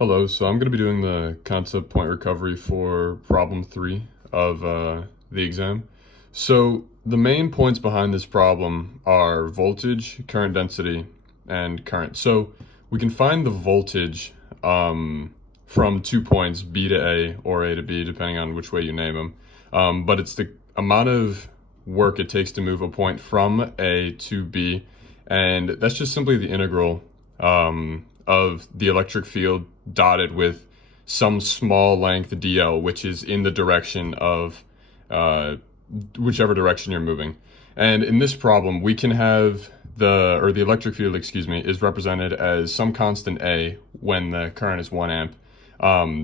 Hello, so I'm going to be doing the concept point recovery for problem 3 of the exam. So the main points behind this problem are voltage, current density, and current. So we can find the voltage from 2 points, B to A or A to B, depending on which way you name them. But it's the amount of work it takes to move a point from A to B, and that's just simply the integral of the electric field dotted with some small length dl, which is in the direction of whichever direction you're moving. And in this problem, we can have the electric field, is represented as some constant A when the current is 1 amp,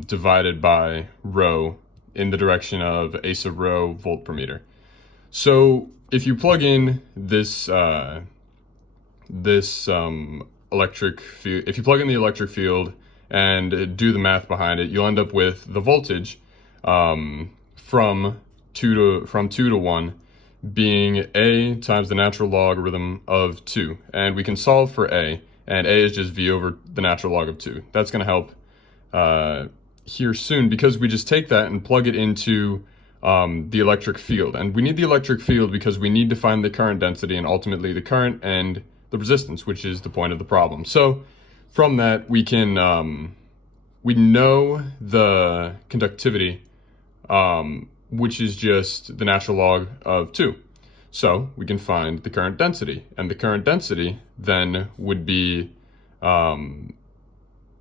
divided by rho in the direction of a sub rho volt per meter. So if you plug in this electric field, if you plug in the electric field and do the math behind it, you'll end up with the voltage from 2 to 1 being A times the natural logarithm of 2. And we can solve for A, and A is just V over the natural log of 2. That's going to help here soon, because we just take that and plug it into the electric field. And we need the electric field because we need to find the current density and ultimately the current and the resistance, which is the point of the problem. So from that, we can we know the conductivity, which is just the natural log of 2. So we can find the current density, and the current density then would be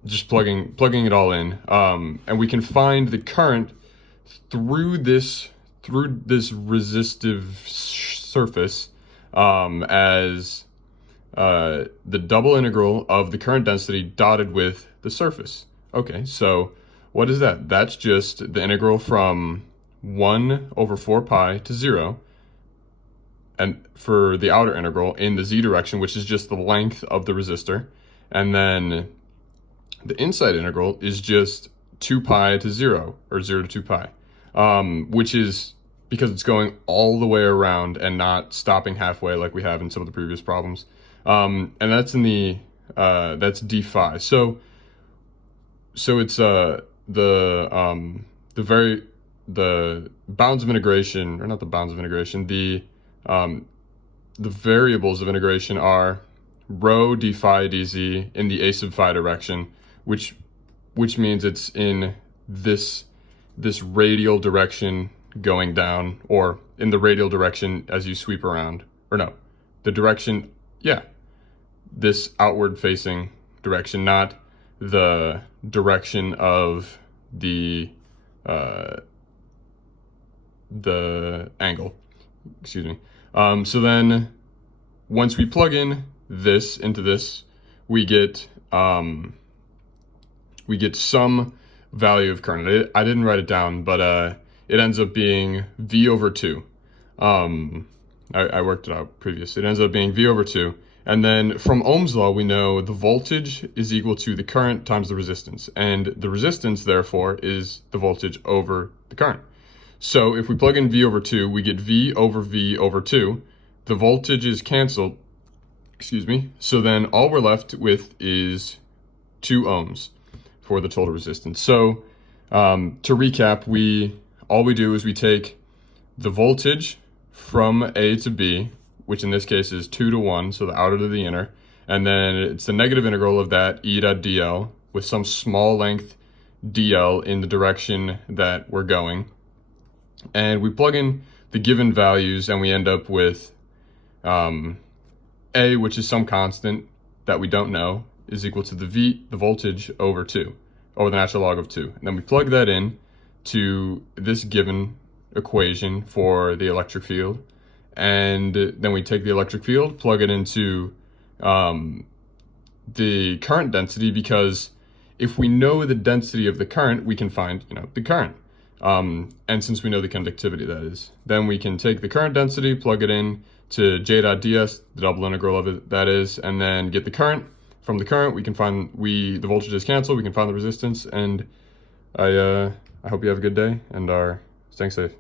just plugging it all in, and we can find the current through this resistive surface as the double integral of the current density dotted with the surface. Okay, so what is that? That's just the integral from 1 over 4 pi to 0, and for the outer integral in the z direction, which is just the length of the resistor, and then the inside integral is just 2 pi to 0, or 0 to 2 pi, which is because it's going all the way around and not stopping halfway like we have in some of the previous problems. And that's in the that's d phi. So it's the bounds of integration, or not the bounds of integration, the variables of integration are rho d phi dz in the a sub phi direction, which means it's in this radial direction going down, or in the radial direction as you sweep around, or no, the direction, this outward facing direction, not the direction of the angle, so then once we plug in this into this, we get some value of current. I didn't write it down, but it ends up being V over 2. I worked it out previously. It ends up being V over 2. And then from Ohm's law, we know the voltage is equal to the current times the resistance. And the resistance, therefore, is the voltage over the current. So if we plug in V over 2, we get V over 2. The voltage is canceled, so then all we're left with is 2 ohms for the total resistance. So to recap, all we do is we take the voltage from A to B, which in this case is 2 to 1, so the outer to the inner, and then it's the negative integral of that E dot dl with some small length dl in the direction that we're going. And we plug in the given values, and we end up with A, which is some constant that we don't know, is equal to the voltage over 2, over the natural log of 2. And then we plug that in to this given equation for the electric field, and then we take the electric field, plug it into the current density, because if we know the density of the current, we can find the current, and since we know the conductivity, that is, then we can take the current density, plug it in to j dot ds, the double integral of it, that is, and then get the current. From the current, we can find the voltages cancel, we can find the resistance, and I hope you have a good day and are staying safe.